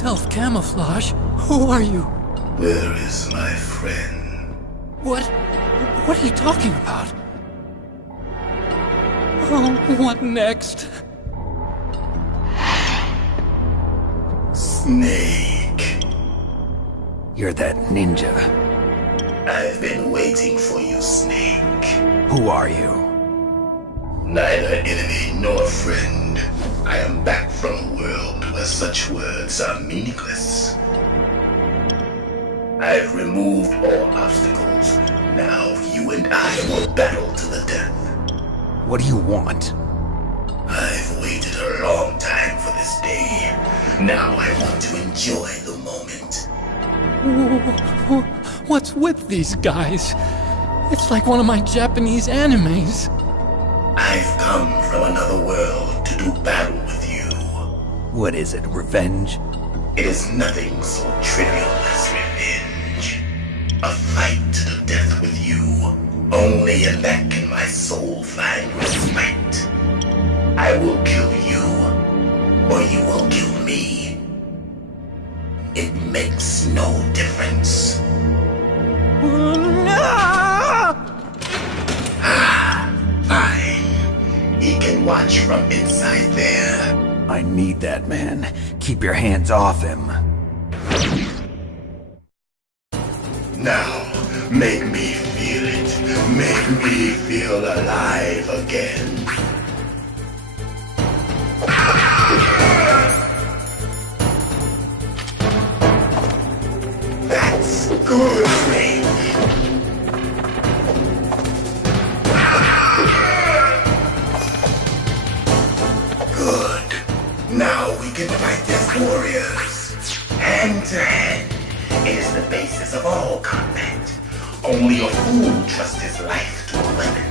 stealth camouflage. Who are you? Where is my friend? What are you talking about? Oh, what next? Snake. You're that ninja. I've been waiting for you, Snake. Who are you? Neither enemy nor friend. I am back from a world where such words are meaningless. I've removed all obstacles. Now you and I will battle to the death. What do you want? I've waited a long time for this day. Now I want to enjoy the moment. What's with these guys? It's like one of my Japanese animes. I've come from another world to do battle with you. What is it, revenge? It is nothing so trivial as revenge. A fight to the death with you. Only in that can my soul find respite. I will kill you, or you will kill me. It makes no difference. Fine. He can watch from inside there. I need that man. Keep your hands off him. Now, make me feel it. Make me feel alive again. That's good, Snake. Good. Now we can fight as warriors. Hand to hand. It is the basis of all combat. Only a fool trusts his life to a weapon.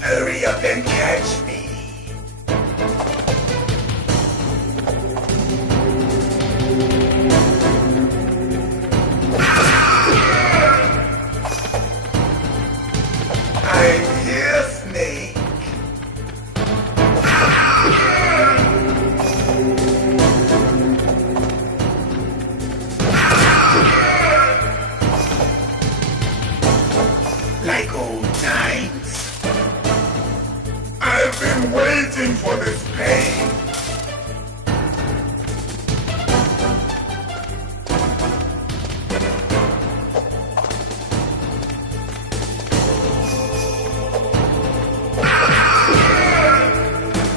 Hurry up and catch me. I'm here, Snake. Like old times. I've been waiting for this pain.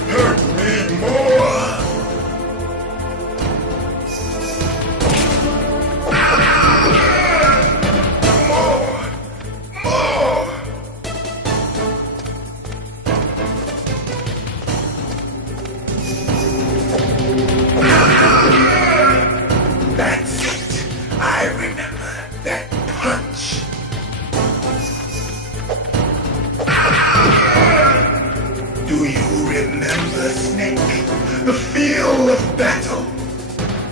Hurt me more. More. That's it. I remember that punch. Do you remember, Snake? The feel of battle.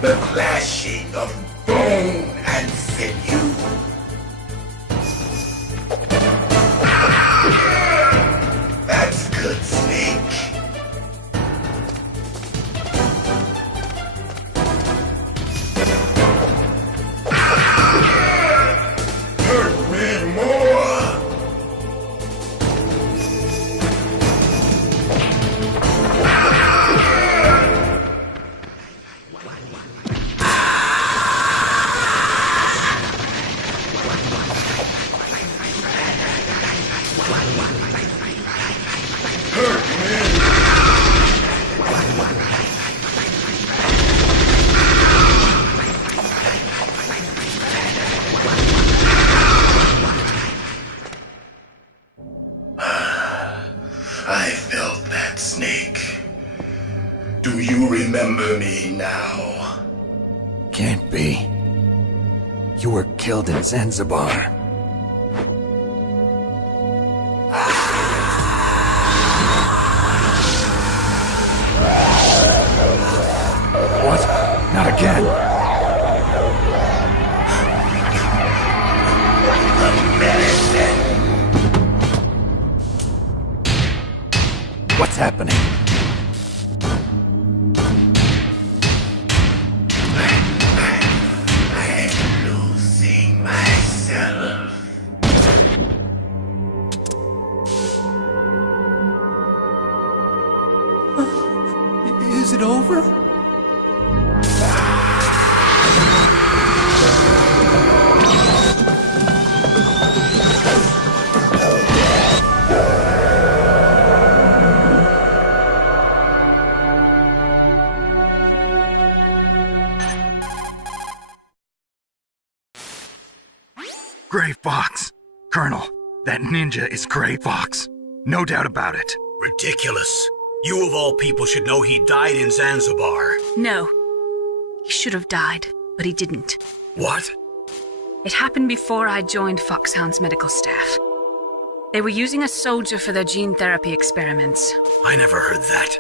The clashing of bone and sinew. That's good, Snake. Hurt me more. Hurt me. I felt that, Snake. Do you remember me now? Can't be. You were killed in Zanzibar. What? Not again. What's happening? I'm losing myself. Is it over? Gray Fox. Colonel, that ninja is Gray Fox. No doubt about it. Ridiculous. You of all people should know he died in Zanzibar. No. He should have died, but he didn't. What? It happened before I joined Foxhound's medical staff. They were using a soldier for their gene therapy experiments. I never heard that.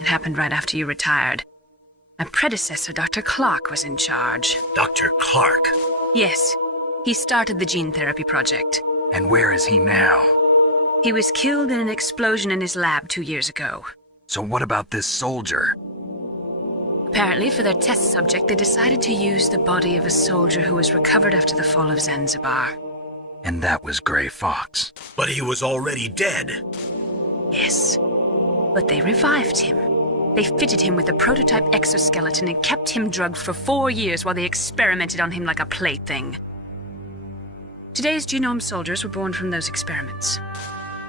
It happened right after you retired. My predecessor, Dr. Clark, was in charge. Dr. Clark? Yes. He started the gene therapy project. And where is he now? He was killed in an explosion in his lab 2 years ago. So what about this soldier? Apparently, for their test subject, they decided to use the body of a soldier who was recovered after the fall of Zanzibar. And that was Gray Fox. But he was already dead. Yes. But they revived him. They fitted him with a prototype exoskeleton and kept him drugged for 4 years while they experimented on him like a plaything. Today's genome soldiers were born from those experiments.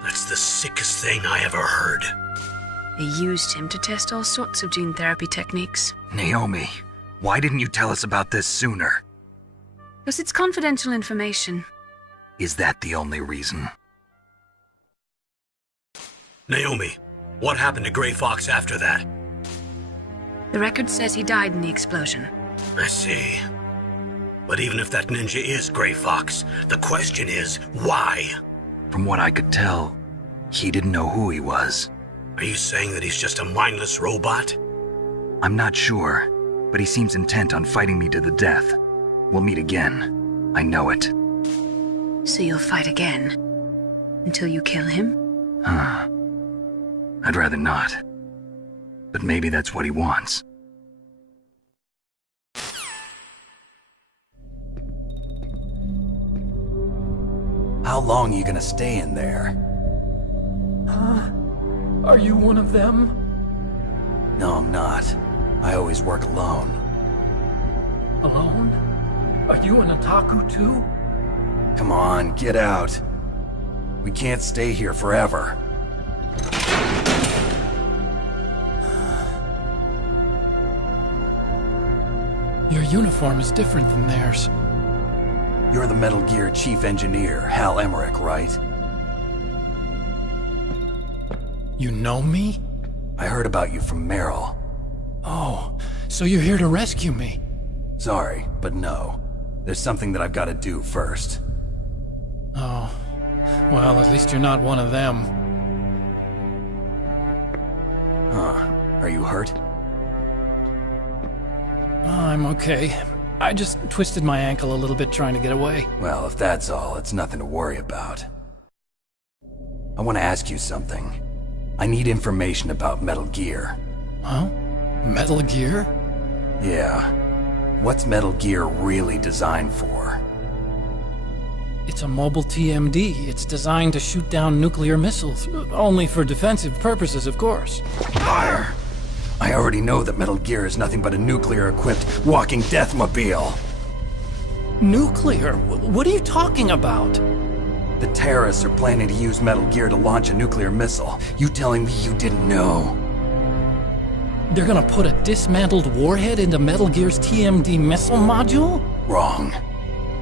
That's the sickest thing I ever heard. They used him to test all sorts of gene therapy techniques. Naomi, why didn't you tell us about this sooner? Because it's confidential information. Is that the only reason? Naomi, what happened to Gray Fox after that? The record says he died in the explosion. I see. But even if that ninja is Gray Fox, the question is, why? From what I could tell, he didn't know who he was. Are you saying that he's just a mindless robot? I'm not sure, but he seems intent on fighting me to the death. We'll meet again. I know it. So you'll fight again? Until you kill him? I'd rather not. But maybe that's what he wants. How long are you gonna stay in there? Are you one of them? No, I'm not. I always work alone. Alone? Are you an otaku too? Come on, get out. We can't stay here forever. Your uniform is different than theirs. You're the Metal Gear Chief Engineer, Hal Emmerich, right? You know me? I heard about you from Meryl. Oh, so you're here to rescue me? Sorry, but no. There's something that I've got to do first. Oh, well, at least you're not one of them. Huh. Are you hurt? I'm okay. I just twisted my ankle a little bit trying to get away. Well, if that's all, it's nothing to worry about. I want to ask you something. I need information about Metal Gear. Huh? Metal Gear? Yeah. What's Metal Gear really designed for? It's a mobile TMD. It's designed to shoot down nuclear missiles. Only for defensive purposes, of course. Fire! I already know that Metal Gear is nothing but a nuclear-equipped walking deathmobile. Nuclear? What are you talking about? The terrorists are planning to use Metal Gear to launch a nuclear missile. You telling me you didn't know? They're gonna put a dismantled warhead into Metal Gear's TMD missile module? Wrong.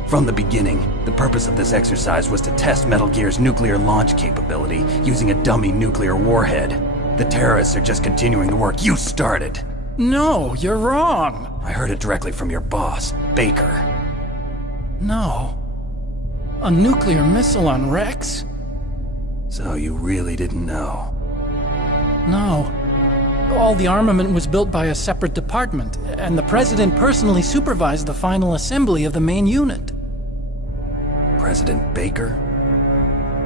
From the beginning, the purpose of this exercise was to test Metal Gear's nuclear launch capability using a dummy nuclear warhead. The terrorists are just continuing the work you started. No, you're wrong. I heard it directly from your boss, Baker. No. A nuclear missile on Rex? So you really didn't know? No. All the armament was built by a separate department, and the President personally supervised the final assembly of the main unit. President Baker?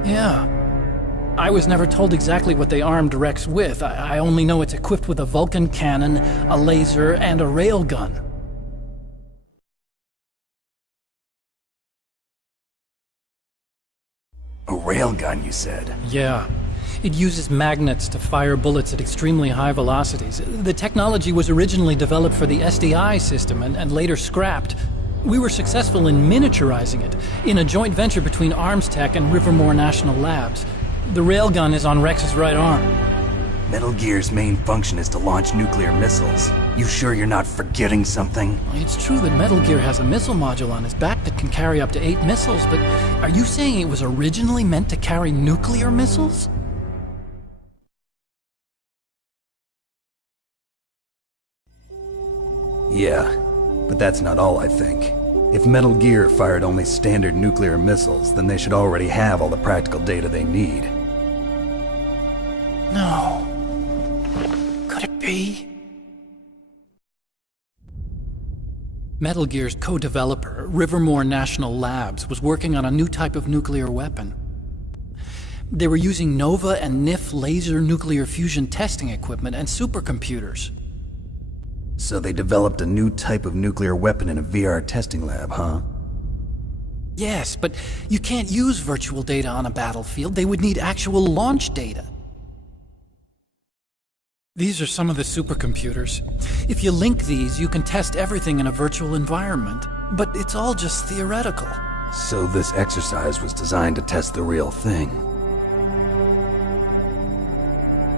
Yeah. I was never told exactly what they armed Rex with. I only know it's equipped with a Vulcan cannon, a laser, and a railgun. A railgun, you said? Yeah. It uses magnets to fire bullets at extremely high velocities. The technology was originally developed for the SDI system and later scrapped. We were successful in miniaturizing it, in a joint venture between Arms Tech and Rivermore National Labs. The railgun is on Rex's right arm. Metal Gear's main function is to launch nuclear missiles. You sure you're not forgetting something? It's true that Metal Gear has a missile module on his back that can carry up to 8 missiles, but are you saying it was originally meant to carry nuclear missiles? Yeah, but that's not all I think. If Metal Gear fired only standard nuclear missiles, then they should already have all the practical data they need. No. Could it be? Metal Gear's co-developer, Rivermore National Labs, was working on a new type of nuclear weapon. They were using Nova and NIF laser nuclear fusion testing equipment and supercomputers. So they developed a new type of nuclear weapon in a VR testing lab, huh? Yes, but you can't use virtual data on a battlefield. They would need actual launch data. These are some of the supercomputers. If you link these, you can test everything in a virtual environment. But it's all just theoretical. So this exercise was designed to test the real thing.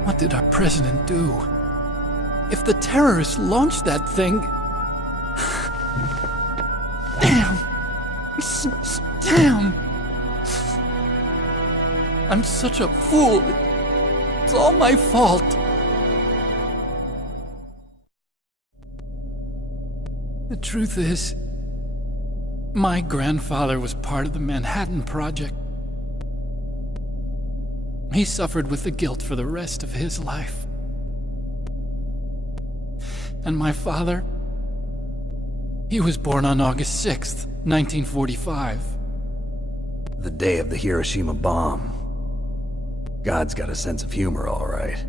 What did our president do? If the terrorists launched that thing... Damn! Damn! I'm such a fool. It's all my fault. The truth is, my grandfather was part of the Manhattan Project. He suffered with the guilt for the rest of his life. And my father, he was born on August 6th, 1945. The day of the Hiroshima bomb. God's got a sense of humor, all right.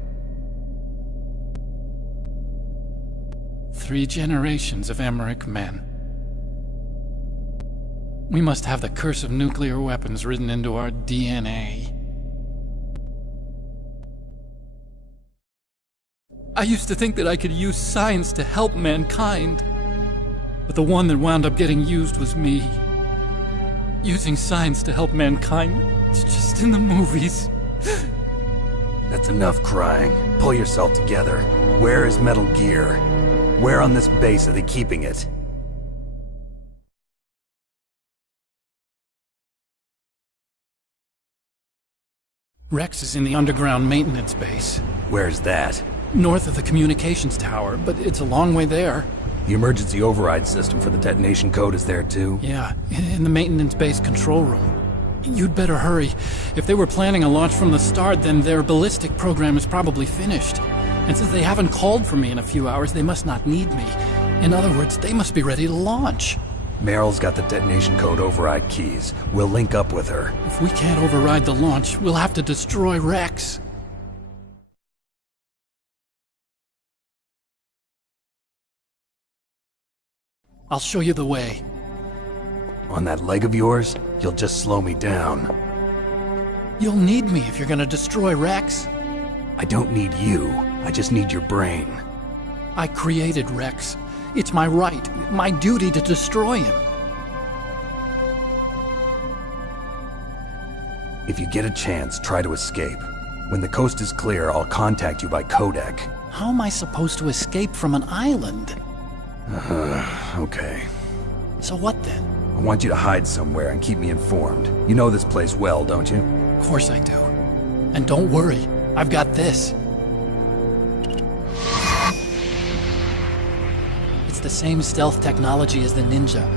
3 generations of Emmerich men. We must have the curse of nuclear weapons written into our DNA. I used to think that I could use science to help mankind. But the one that wound up getting used was me. Using science to help mankind, it's just in the movies. That's enough crying. Pull yourself together. Where is Metal Gear? Where on this base are they keeping it? Rex is in the underground maintenance base. Where's that? North of the communications tower, but it's a long way there. The emergency override system for the detonation code is there too? Yeah, in the maintenance base control room. You'd better hurry. If they were planning a launch from the start, then their ballistic program is probably finished. And since they haven't called for me in a few hours, they must not need me. In other words, they must be ready to launch. Meryl's got the detonation code override keys. We'll link up with her. If we can't override the launch, we'll have to destroy Rex. I'll show you the way. On that leg of yours, you'll just slow me down. You'll need me if you're gonna destroy Rex. I don't need you. I just need your brain. I created Rex. It's my right, my duty to destroy him. If you get a chance, try to escape. When the coast is clear, I'll contact you by codec. How am I supposed to escape from an island? Okay. So what then? I want you to hide somewhere and keep me informed. You know this place well, don't you? Of course I do. And don't worry, I've got this. It's the same stealth technology as the Ninja.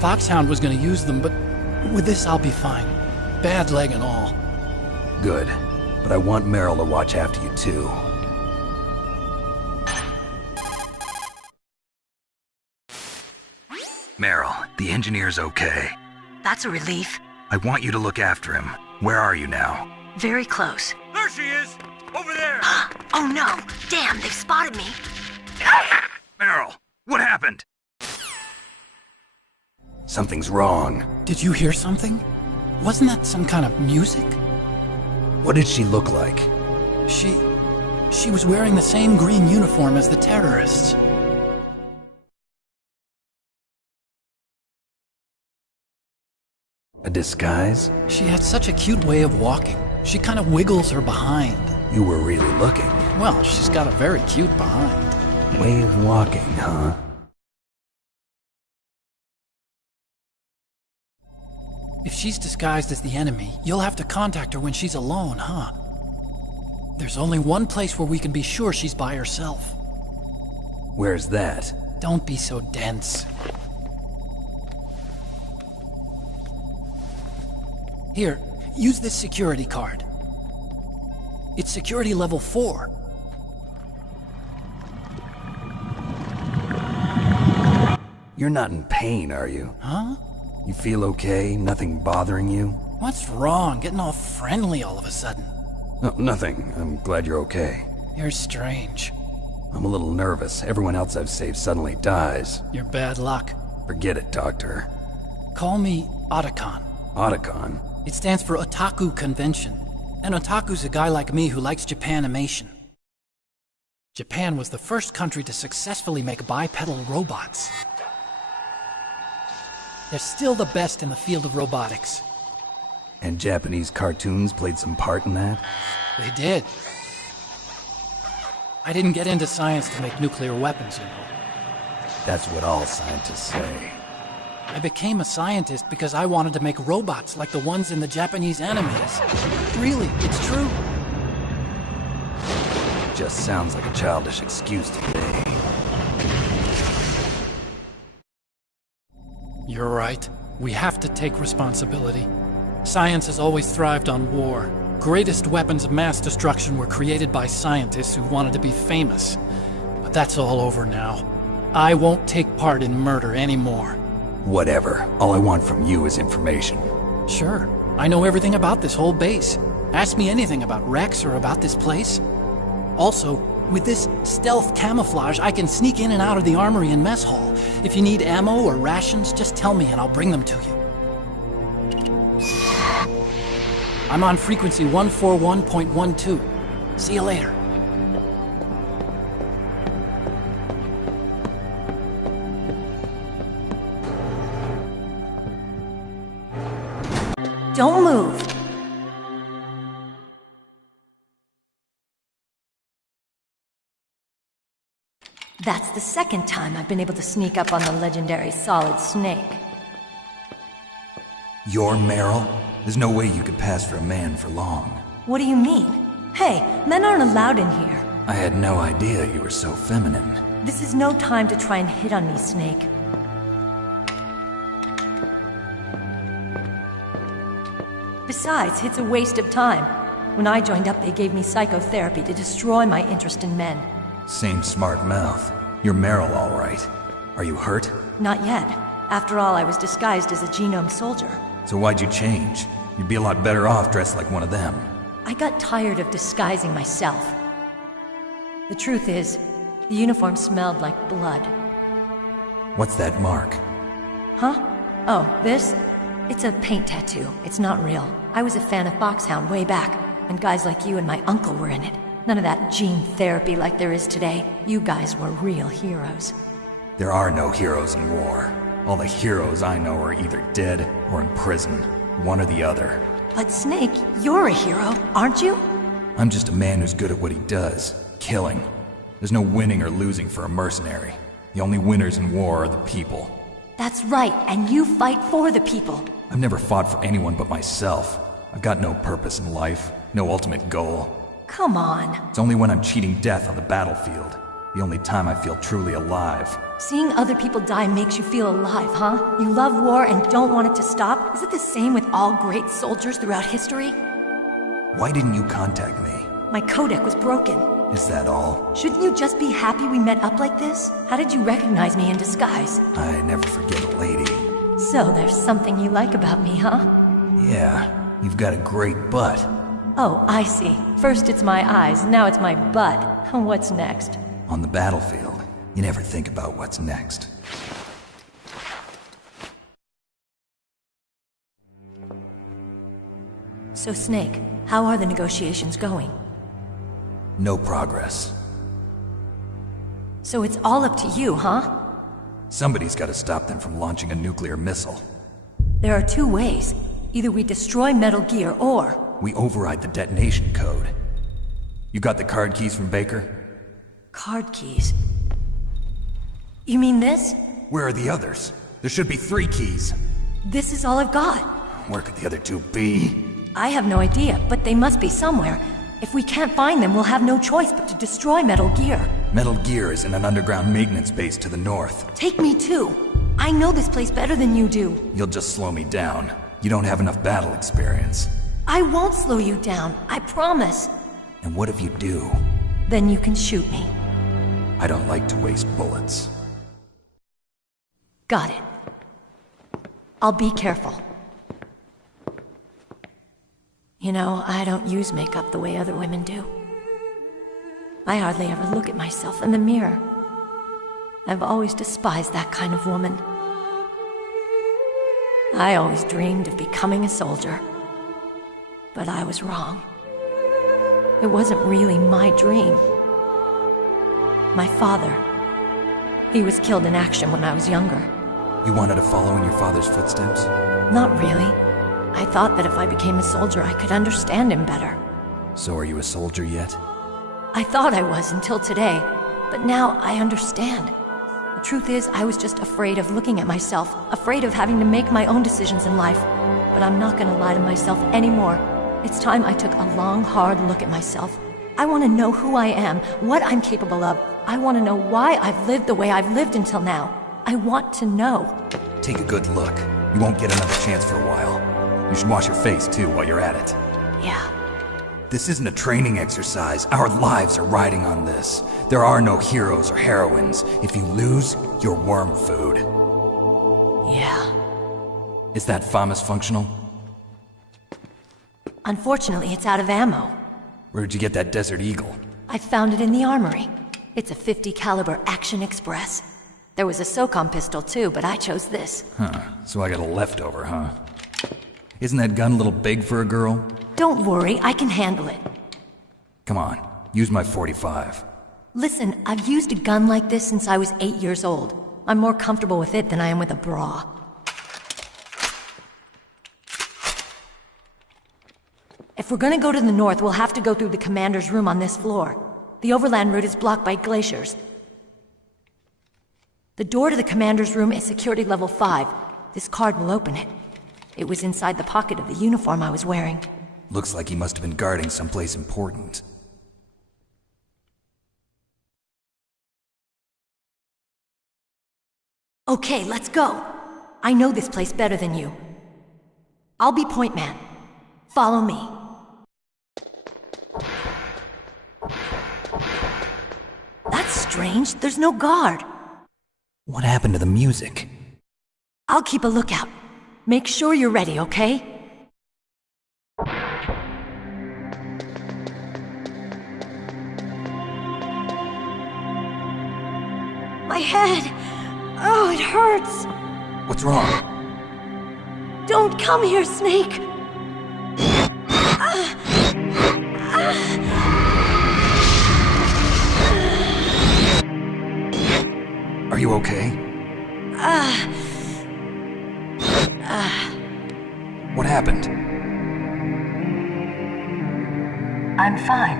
Foxhound was gonna use them, but with this I'll be fine. Bad leg and all. Good. But I want Meryl to watch after you too. Meryl, the engineer's okay. That's a relief. I want you to look after him. Where are you now? Very close. There she is! Over there! Oh no! Damn, they've spotted me. Meryl, what happened? Something's wrong. Did you hear something? Wasn't that some kind of music? What did she look like? She was wearing the same green uniform as the terrorists. A disguise? She had such a cute way of walking. She kind of wiggles her behind. You were really looking. Well, she's got a very cute behind. Way of walking, huh? If she's disguised as the enemy, you'll have to contact her when she's alone, huh? There's only one place where we can be sure she's by herself. Where's that? Don't be so dense. Here, use this security card. It's security level 4. You're not in pain, are you? Huh? You feel okay? Nothing bothering you? What's wrong? Getting all friendly all of a sudden. No, nothing. I'm glad you're okay. You're strange. I'm a little nervous. Everyone else I've saved suddenly dies. You're bad luck. Forget it, Doctor. Call me Otacon. Otacon? It stands for Otaku Convention. An otaku's a guy like me who likes Japanimation. Japan was the first country to successfully make bipedal robots. They're still the best in the field of robotics. And Japanese cartoons played some part in that? They did. I didn't get into science to make nuclear weapons, you know. That's what all scientists say. I became a scientist because I wanted to make robots like the ones in the Japanese animes. Really, it's true. Just sounds like a childish excuse today. You're right. We have to take responsibility. Science has always thrived on war. Greatest weapons of mass destruction were created by scientists who wanted to be famous. But that's all over now. I won't take part in murder anymore. Whatever. All I want from you is information. Sure. I know everything about this whole base. Ask me anything about Rex or about this place. Also, with this stealth camouflage, I can sneak in and out of the armory and mess hall. If you need ammo or rations, just tell me and I'll bring them to you. I'm on frequency 141.12. See you later. Don't move. That's the second time I've been able to sneak up on the legendary Solid Snake. You're Meryl? There's no way you could pass for a man for long. What do you mean? Hey, men aren't allowed in here. I had no idea you were so feminine. This is no time to try and hit on me, Snake. Besides, it's a waste of time. When I joined up, they gave me psychotherapy to destroy my interest in men. Same smart mouth. You're Meryl, all right. Are you hurt? Not yet. After all, I was disguised as a genome soldier. So why'd you change? You'd be a lot better off dressed like one of them. I got tired of disguising myself. The truth is, the uniform smelled like blood. What's that mark? Huh? Oh, this? It's a paint tattoo. It's not real. I was a fan of Foxhound way back, and guys like you and my uncle were in it. None of that gene therapy like there is today. You guys were real heroes. There are no heroes in war. All the heroes I know are either dead or in prison. One or the other. But Snake, you're a hero, aren't you? I'm just a man who's good at what he does. Killing. There's no winning or losing for a mercenary. The only winners in war are the people. That's right, and you fight for the people. I've never fought for anyone but myself. I've got no purpose in life, no ultimate goal. Come on. It's only when I'm cheating death on the battlefield. The only time I feel truly alive. Seeing other people die makes you feel alive, huh? You love war and don't want it to stop? Is it the same with all great soldiers throughout history? Why didn't you contact me? My codec was broken. Is that all? Shouldn't you just be happy we met up like this? How did you recognize me in disguise? I never forget a lady. So there's something you like about me, huh? Yeah, you've got a great butt. Oh, I see. First it's my eyes, now it's my butt. What's next? On the battlefield, you never think about what's next. So Snake, how are the negotiations going? No progress. So it's all up to you, huh? Somebody's got to stop them from launching a nuclear missile. There are two ways. Either we destroy Metal Gear, or... we override the detonation code. You got the card keys from Baker? Card keys? You mean this? Where are the others? There should be 3 keys. This is all I've got. Where could the other 2 be? I have no idea, but they must be somewhere. If we can't find them, we'll have no choice but to destroy Metal Gear. Metal Gear is in an underground maintenance base to the north. Take me too. I know this place better than you do. You'll just slow me down. You don't have enough battle experience. I won't slow you down, I promise. And what if you do? Then you can shoot me. I don't like to waste bullets. Got it. I'll be careful. You know, I don't use makeup the way other women do. I hardly ever look at myself in the mirror. I've always despised that kind of woman. I always dreamed of becoming a soldier. But I was wrong. It wasn't really my dream. My father, he was killed in action when I was younger. You wanted to follow in your father's footsteps? Not really. I thought that if I became a soldier, I could understand him better. So are you a soldier yet? I thought I was until today, but now I understand. The truth is, I was just afraid of looking at myself, afraid of having to make my own decisions in life. But I'm not gonna lie to myself anymore. It's time I took a long, hard look at myself. I want to know who I am, what I'm capable of. I want to know why I've lived the way I've lived until now. I want to know. Take a good look. You won't get another chance for a while. You should wash your face, too, while you're at it. Yeah. This isn't a training exercise. Our lives are riding on this. There are no heroes or heroines. If you lose, you're worm food. Yeah. Is that FAMAS functional? Unfortunately, it's out of ammo. Where'd you get that Desert Eagle? I found it in the armory. It's a .50 caliber Action Express. There was a SOCOM pistol too, but I chose this. Huh, so I got a leftover, huh? Isn't that gun a little big for a girl? Don't worry, I can handle it. Come on, use my .45. Listen, I've used a gun like this since I was 8 years old. I'm more comfortable with it than I am with a bra. If we're gonna go to the north, we'll have to go through the commander's room on this floor. The overland route is blocked by glaciers. The door to the commander's room is security level 5. This card will open it. It was inside the pocket of the uniform I was wearing. Looks like he must have been guarding someplace important. Okay, let's go. I know this place better than you. I'll be point man. Follow me. That's strange. There's no guard. What happened to the music? I'll keep a lookout. Make sure you're ready, okay? My head! Oh, it hurts! What's wrong? Don't come here, Snake! Are you okay? What happened? I'm fine.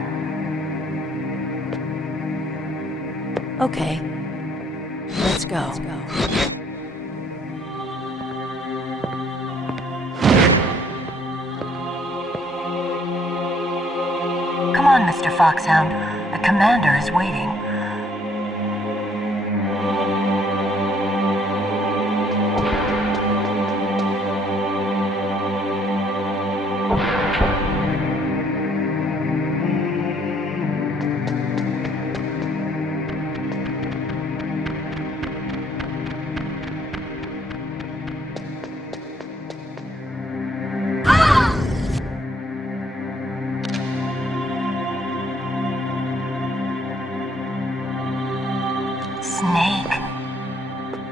Okay. Let's go. Come on, Mr. Foxhound. The commander is waiting.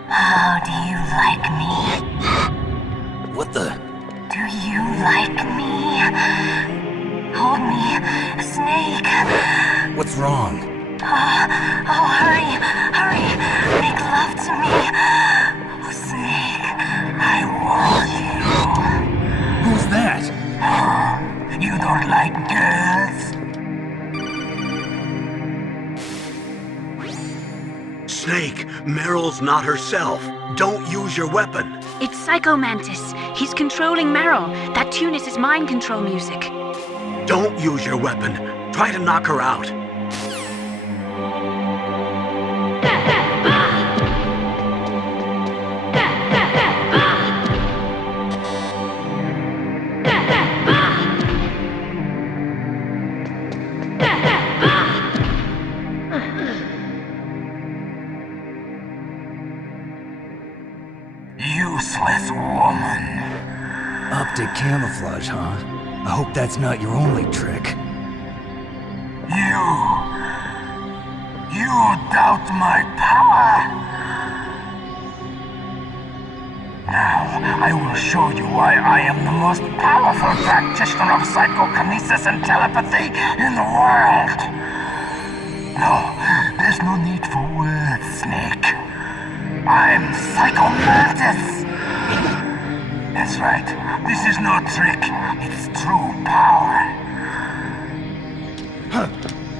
How do you like me? What the? Do you like me? Hold me, Snake. What's wrong? Oh, hurry, hurry. Make love to me. Oh, Snake, I want you. Who's that? You don't like girls? Snake, Meryl's not herself. Don't use your weapon. It's Psycho Mantis. He's controlling Meryl. That tune is his mind control music. Don't use your weapon. Try to knock her out. Useless woman. Optic camouflage, huh? I hope that's not your only trick. You doubt my power? Now, I will show you why I am the most powerful practitioner of psychokinesis and telepathy in the world. No, there's no need for words, Snake. I'm Psycho Mantis. That's right. This is no trick. It's true power.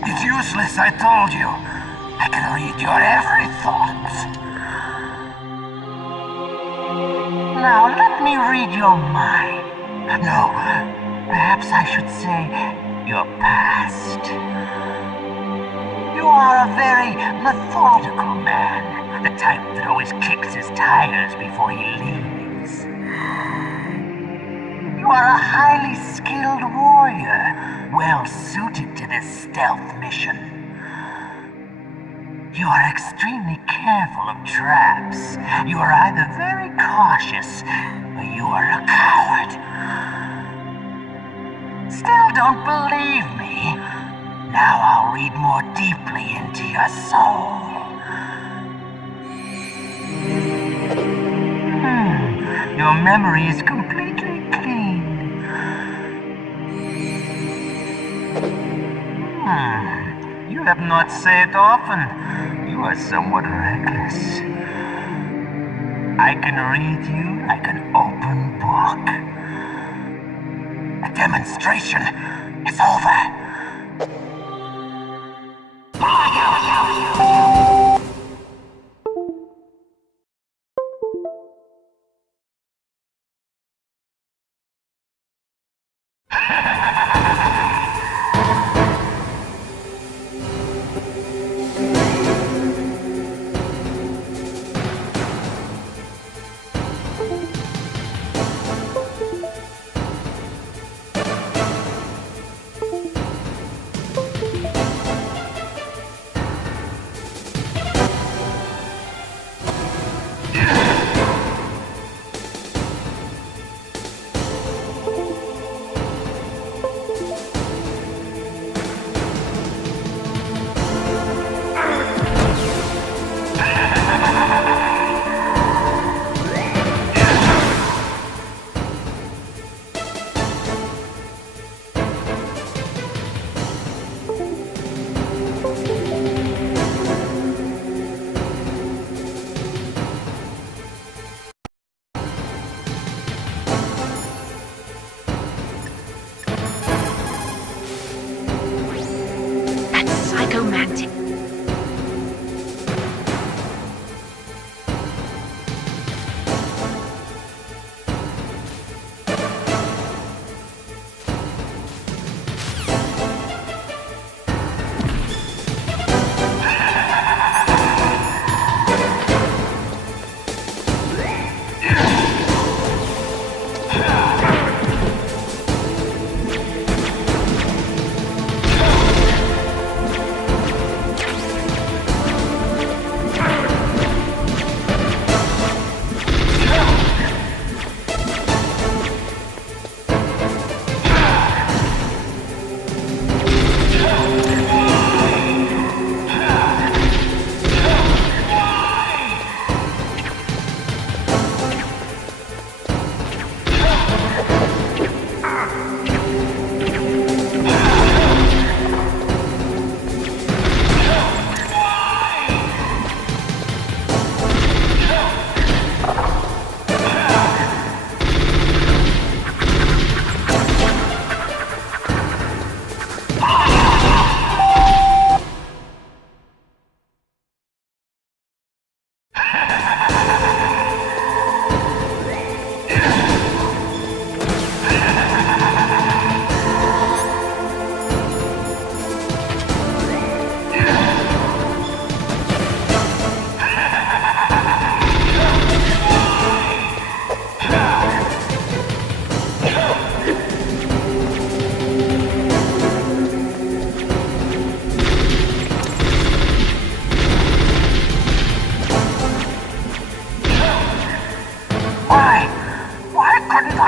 It's useless, I told you. I can read your every thought. Now, let me read your mind. No, perhaps I should say your past. You are a very methodical man. The type that always kicks his tires before he leaves. You are a highly skilled warrior, well suited to this stealth mission. You are extremely careful of traps. You are either very cautious, or you are a coward. Still don't believe me? Now I'll read more deeply into your soul. Your memory is completely clean. You have not saved often. You are somewhat reckless. I can read you like an open book. The demonstration is over.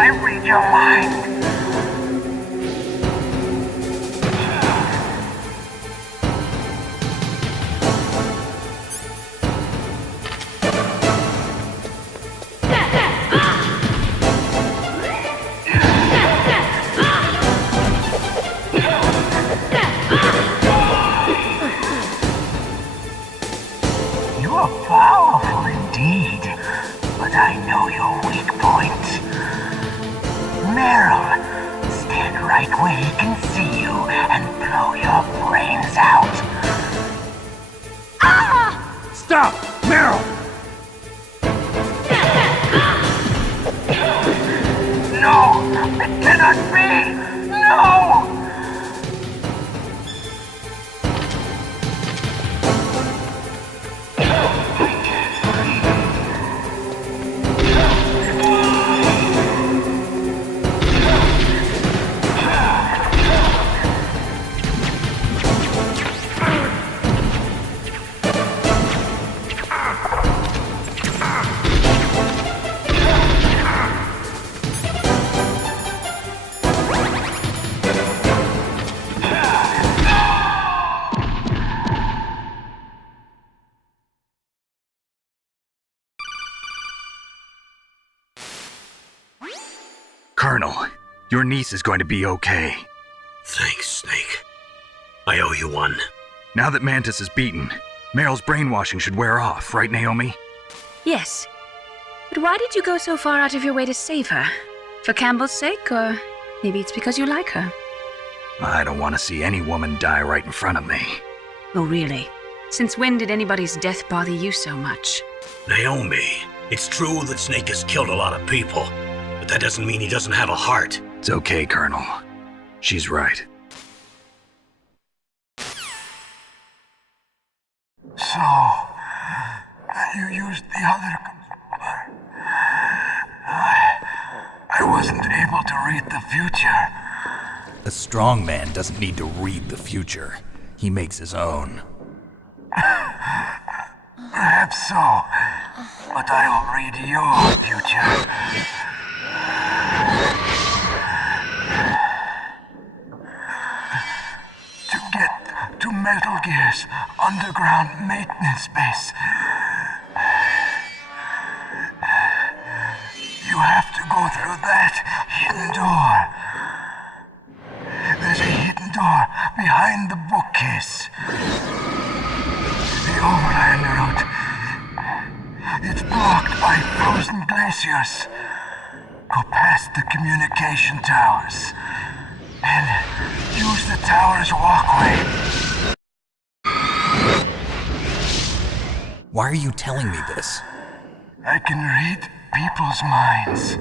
I read your mind. You are powerful indeed, but I know your weak point. Meryl, stand right where he can see you and blow your brains out. Stop! Meryl! No! It cannot be! No! Colonel, your niece is going to be okay. Thanks, Snake. I owe you one. Now that Mantis is beaten, Meryl's brainwashing should wear off, right, Naomi? Yes. But why did you go so far out of your way to save her? For Campbell's sake, or maybe it's because you like her? I don't want to see any woman die right in front of me. Oh, really? Since when did anybody's death bother you so much? Naomi, it's true that Snake has killed a lot of people, but that doesn't mean he doesn't have a heart. It's okay, Colonel. She's right. So, you used the other... I wasn't able to read the future. A strong man doesn't need to read the future. He makes his own. Perhaps so, but I will read your future. To get to Metal Gear's underground maintenance base, you have to go through that hidden door. There's a hidden door behind the bookcase. The overland route. It's blocked by frozen glaciers. Go past the communication towers. And use the tower's walkway. Why are you telling me this? I can read people's minds.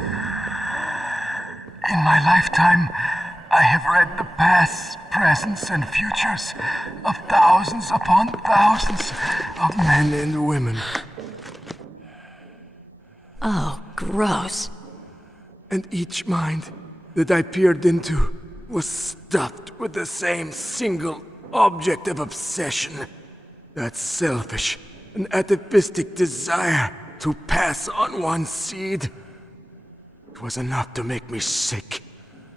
In my lifetime, I have read the pasts, presents, and futures of thousands upon thousands of men and women. Oh, gross. And each mind that I peered into was stuffed with the same single object of obsession. That selfish and atavistic desire to pass on one's seed. It was enough to make me sick.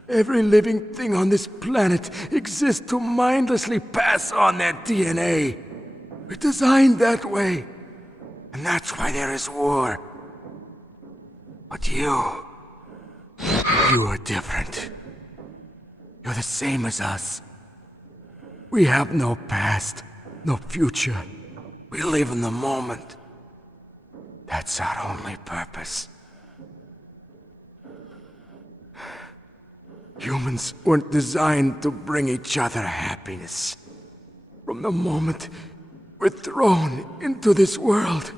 Every living thing on this planet exists to mindlessly pass on their DNA. We're designed that way. And that's why there is war. But you are different. You're the same as us. We have no past, no future. We live in the moment. That's our only purpose. Humans weren't designed to bring each other happiness. From the moment we're thrown into this world,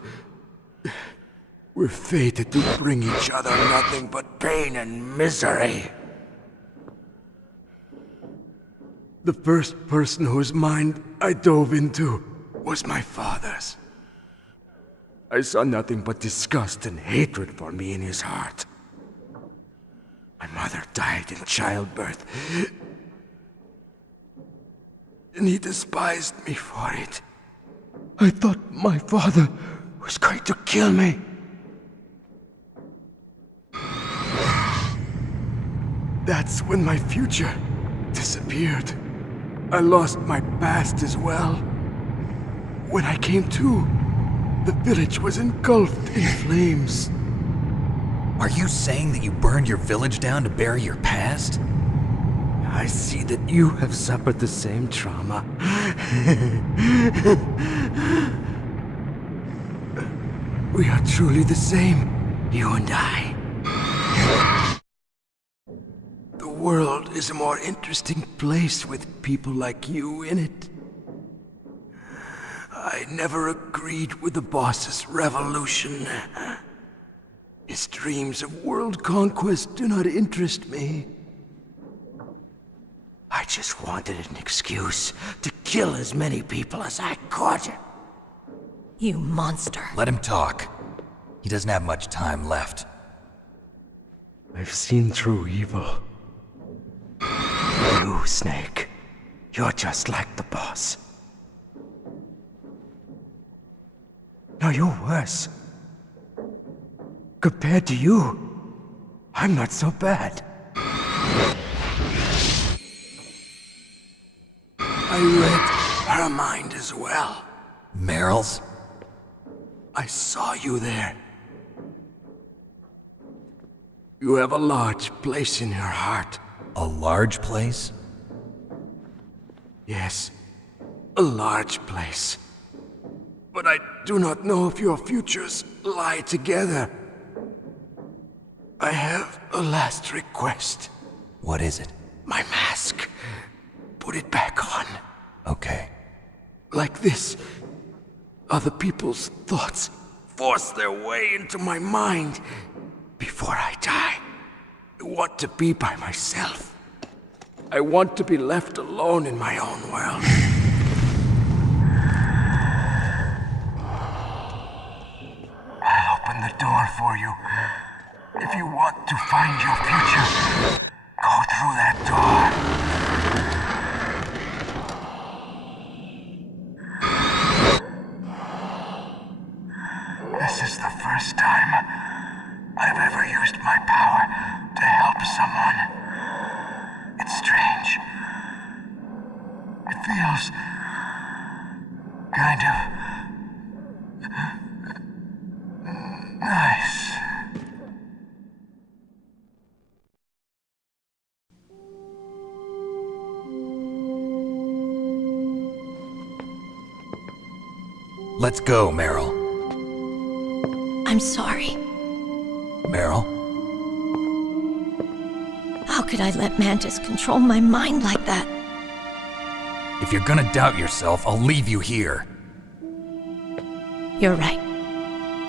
we're fated to bring each other nothing but pain and misery. The first person whose mind I dove into was my father's. I saw nothing but disgust and hatred for me in his heart. My mother died in childbirth, and he despised me for it. I thought my father was going to kill me. That's when my future disappeared. I lost my past as well. When I came to, the village was engulfed in flames. Are you saying that you burned your village down to bury your past? I see that you have suffered the same trauma. We are truly the same, you and I. The world is a more interesting place with people like you in it. I never agreed with the boss's revolution. His dreams of world conquest do not interest me. I just wanted an excuse to kill as many people as I could. You monster. Let him talk. He doesn't have much time left. I've seen through evil. You, Snake, you're just like the boss. No, you're worse. Compared to you, I'm not so bad. I read her mind as well. Meryl's? I saw you there. You have a large place in her heart. A large place? Yes, a large place. But I do not know if your futures lie together. I have a last request. What is it? My mask. Put it back on. Okay. Like this, other people's thoughts force their way into my mind. Before I die, I want to be by myself. I want to be left alone in my own world. I'll open the door for you. If you want to find your future, go through that door. This is the first time I've ever used my power to help someone. It's strange. It feels kind of nice. Let's go, Meryl. I'm sorry. Meryl? How could I let Mantis control my mind like that? If you're gonna doubt yourself, I'll leave you here. You're right.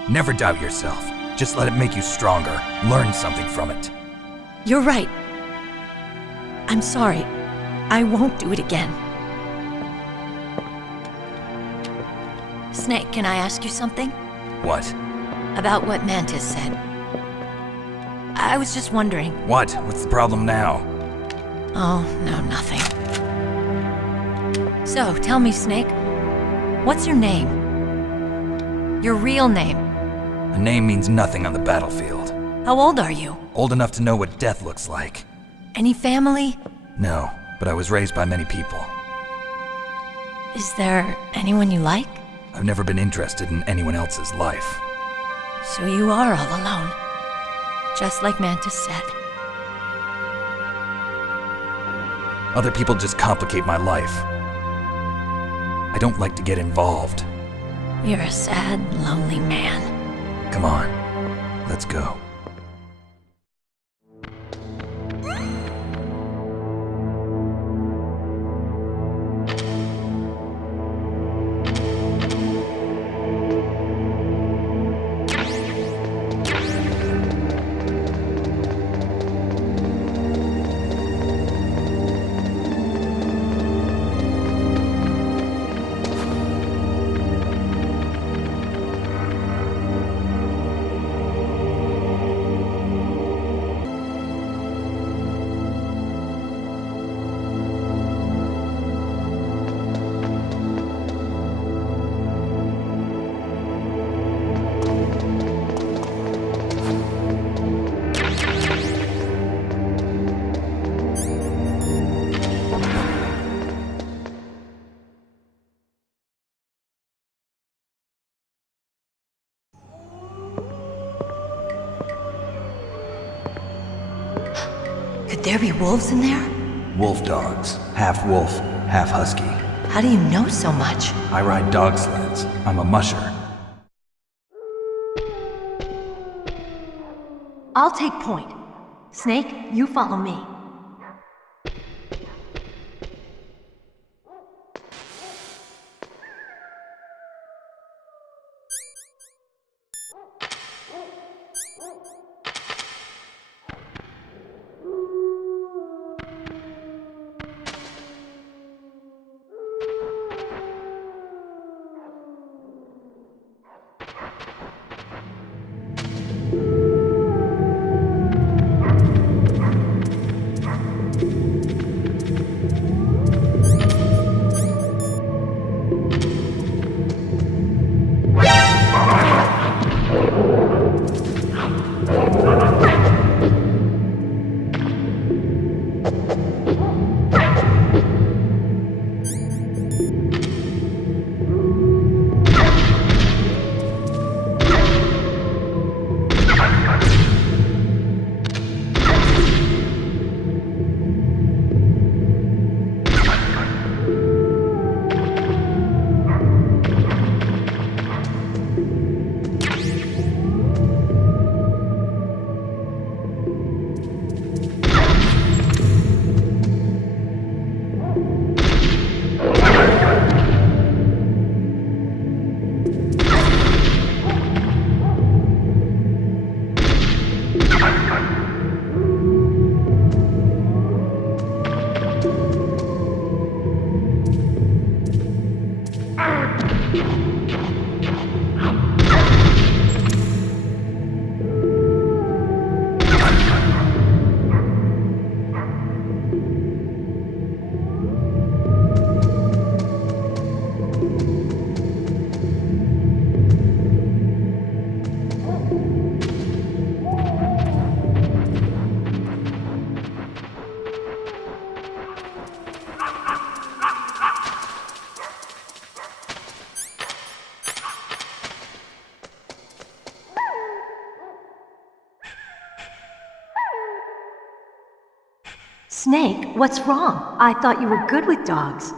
Never doubt yourself. Just let it make you stronger. Learn something from it. You're right. I'm sorry. I won't do it again. Snake, can I ask you something? What? About what Mantis said. I was just wondering. What? What's the problem now? Oh, no, nothing. So, tell me, Snake. What's your name? Your real name? A name means nothing on the battlefield. How old are you? Old enough to know what death looks like. Any family? No, but I was raised by many people. Is there anyone you like? I've never been interested in anyone else's life. So you are all alone. Just like Mantis said. Other people just complicate my life. I don't like to get involved. You're a sad, lonely man. Come on, let's go. Could there be wolves in there? Wolf dogs. Half wolf, half husky. How do you know so much? I ride dog sleds. I'm a musher. I'll take point. Snake, you follow me. Snake, what's wrong? I thought you were good with dogs.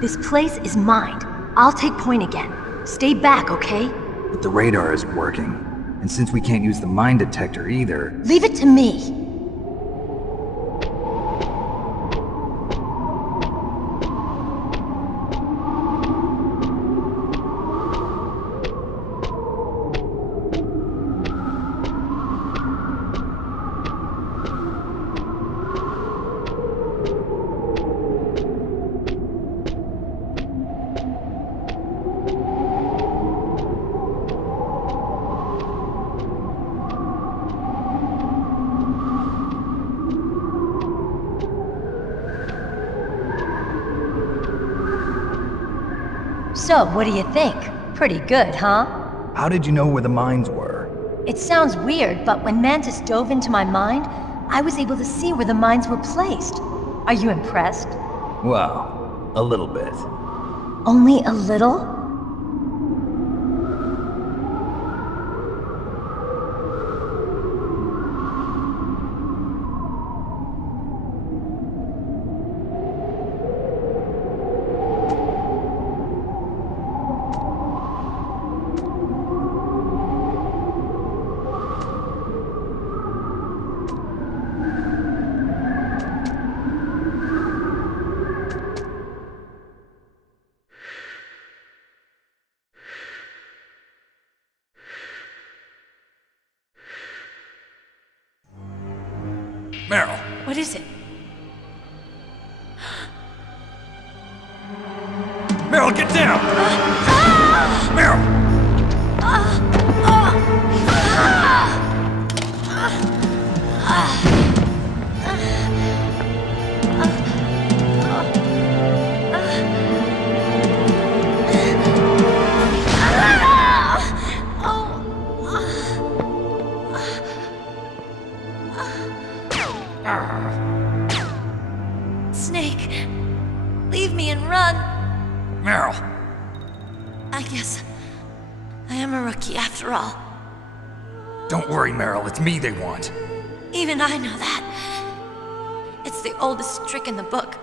This place is mined. I'll take point again. Stay back, okay? But the radar isn't working. And since we can't use the mine detector either... Leave it to me. So, what do you think? Pretty good, huh? How did you know where the mines were? It sounds weird, but when Mantis dove into my mind, I was able to see where the mines were placed. Are you impressed? Well, a little bit. Only a little? Meryl! What is it? Meryl, get down! Meryl! Snake, leave me and run. Meryl! I guess I am a rookie after all. Don't worry, Meryl, it's me they want. Even I know that. It's the oldest trick in the book.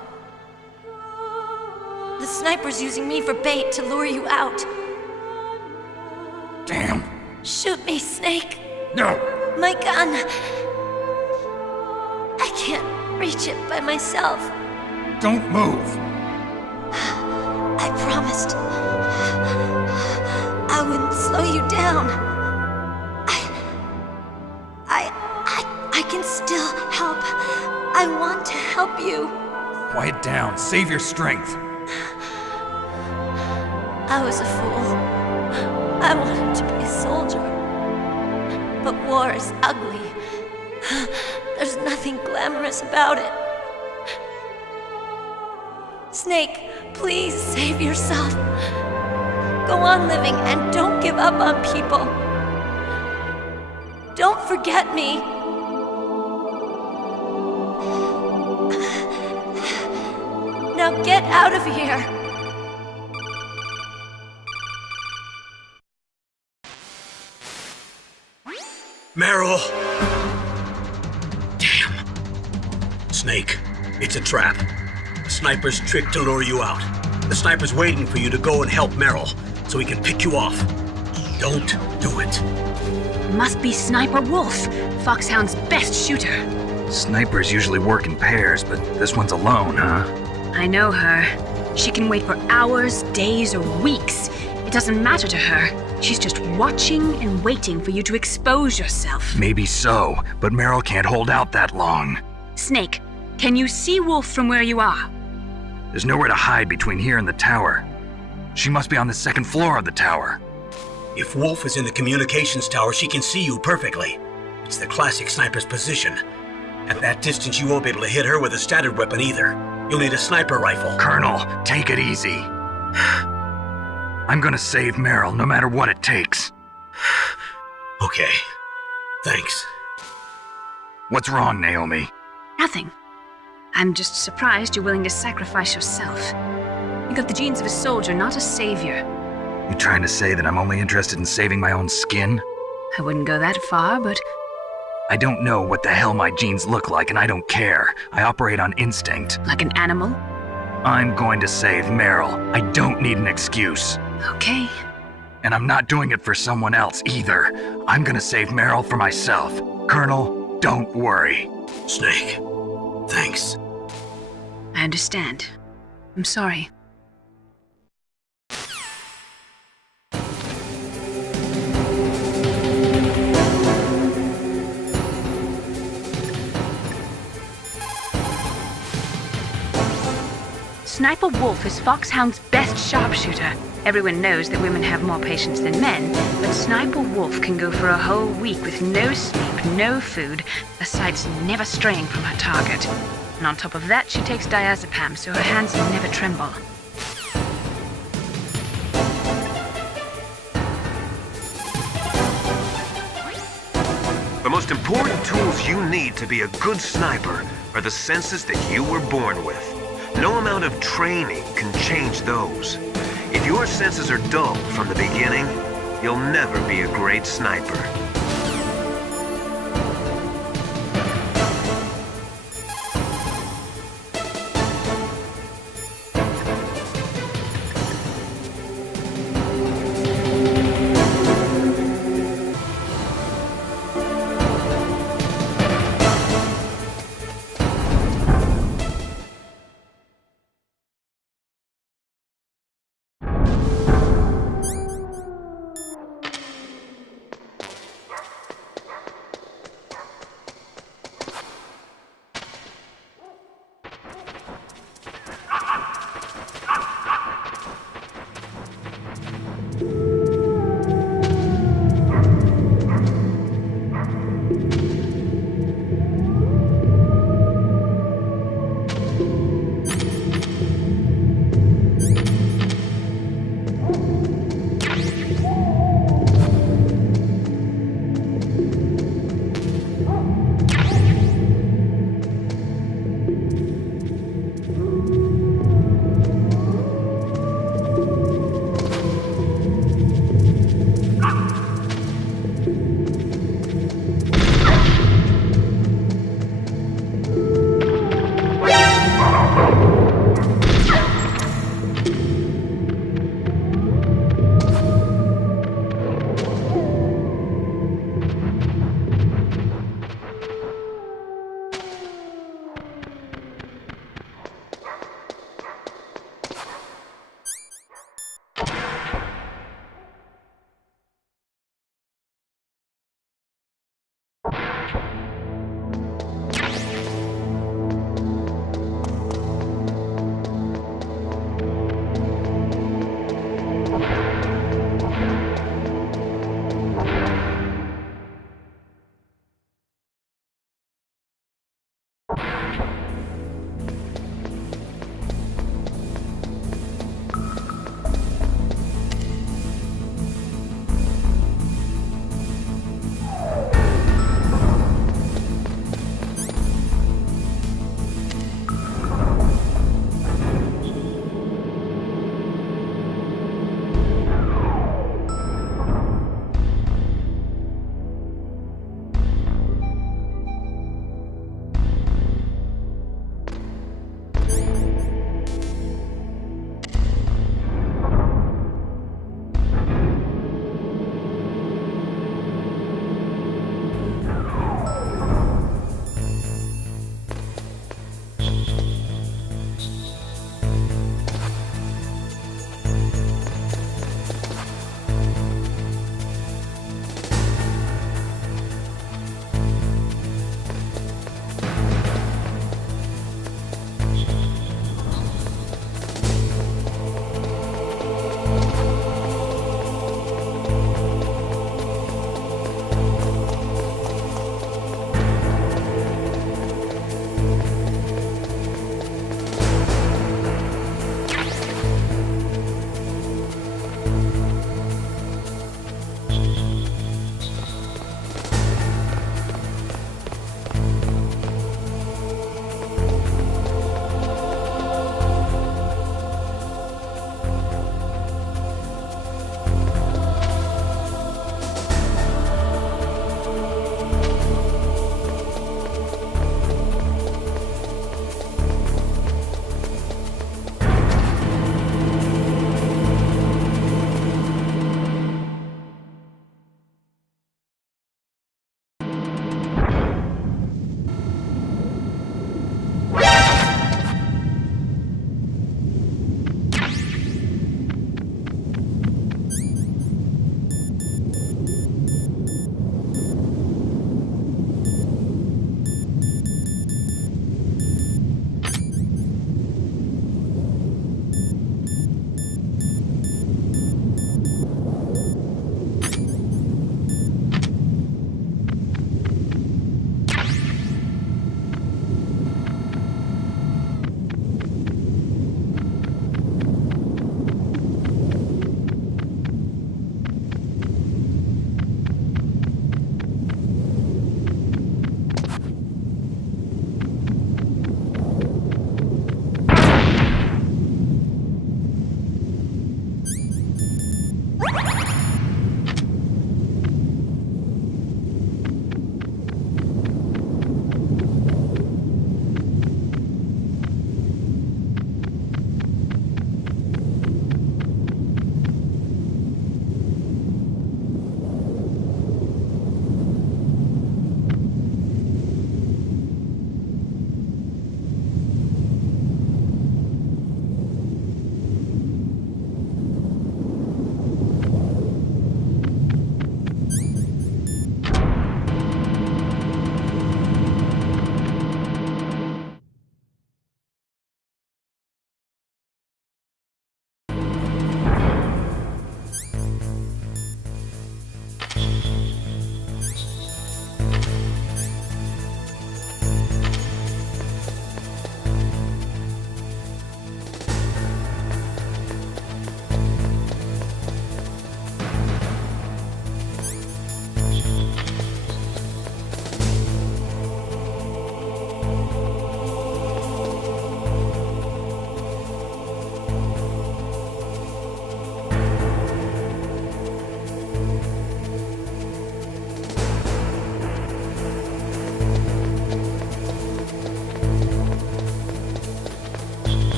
The sniper's using me for bait to lure you out. Damn. Shoot me, Snake. No! My gun. I can't reach it by myself. Don't move! I promised I wouldn't slow you down. I can still help. I want to help you. Quiet down, save your strength. I was a fool. I wanted to be a soldier. But war is ugly. There's nothing glamorous about it. Snake, please save yourself. Go on living and don't give up on people. Don't forget me. Now get out of here. Meryl! Damn. Snake, it's a trap. The sniper's trick to lure you out. The sniper's waiting for you to go and help Meryl, so he can pick you off. Don't do it. Must be Sniper Wolf, Foxhound's best shooter. Snipers usually work in pairs, but this one's alone, huh? I know her. She can wait for hours, days, or weeks. It doesn't matter to her. She's just watching and waiting for you to expose yourself. Maybe so, but Meryl can't hold out that long. Snake, can you see Wolf from where you are? There's nowhere to hide between here and the tower. She must be on the second floor of the tower. If Wolf is in the communications tower, she can see you perfectly. It's the classic sniper's position. At that distance, you won't be able to hit her with a standard weapon either. You'll need a sniper rifle. Colonel, take it easy. I'm gonna save Meryl no matter what it takes. Okay. Thanks. What's wrong, Naomi? Nothing. I'm just surprised you're willing to sacrifice yourself. You got the genes of a soldier, not a savior. You trying to say that I'm only interested in saving my own skin? I wouldn't go that far, but I don't know what the hell my genes look like, and I don't care. I operate on instinct. like an animal? I'm going to save Meryl. I don't need an excuse. Okay. And I'm not doing it for someone else either. I'm gonna save Meryl for myself. Colonel, don't worry. Snake, thanks. I understand. I'm sorry. Sniper Wolf is Foxhound's best sharpshooter. Everyone knows that women have more patience than men, but Sniper Wolf can go for a whole week with no sleep, no food, her sights never straying from her target. And on top of that, she takes diazepam so her hands never tremble. The most important tools you need to be a good sniper are the senses that you were born with. No amount of training can change those. If your senses are dull from the beginning, you'll never be a great sniper.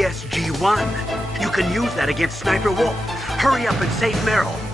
ESG-1. You can use that against Sniper Wolf. Hurry up and save Meryl.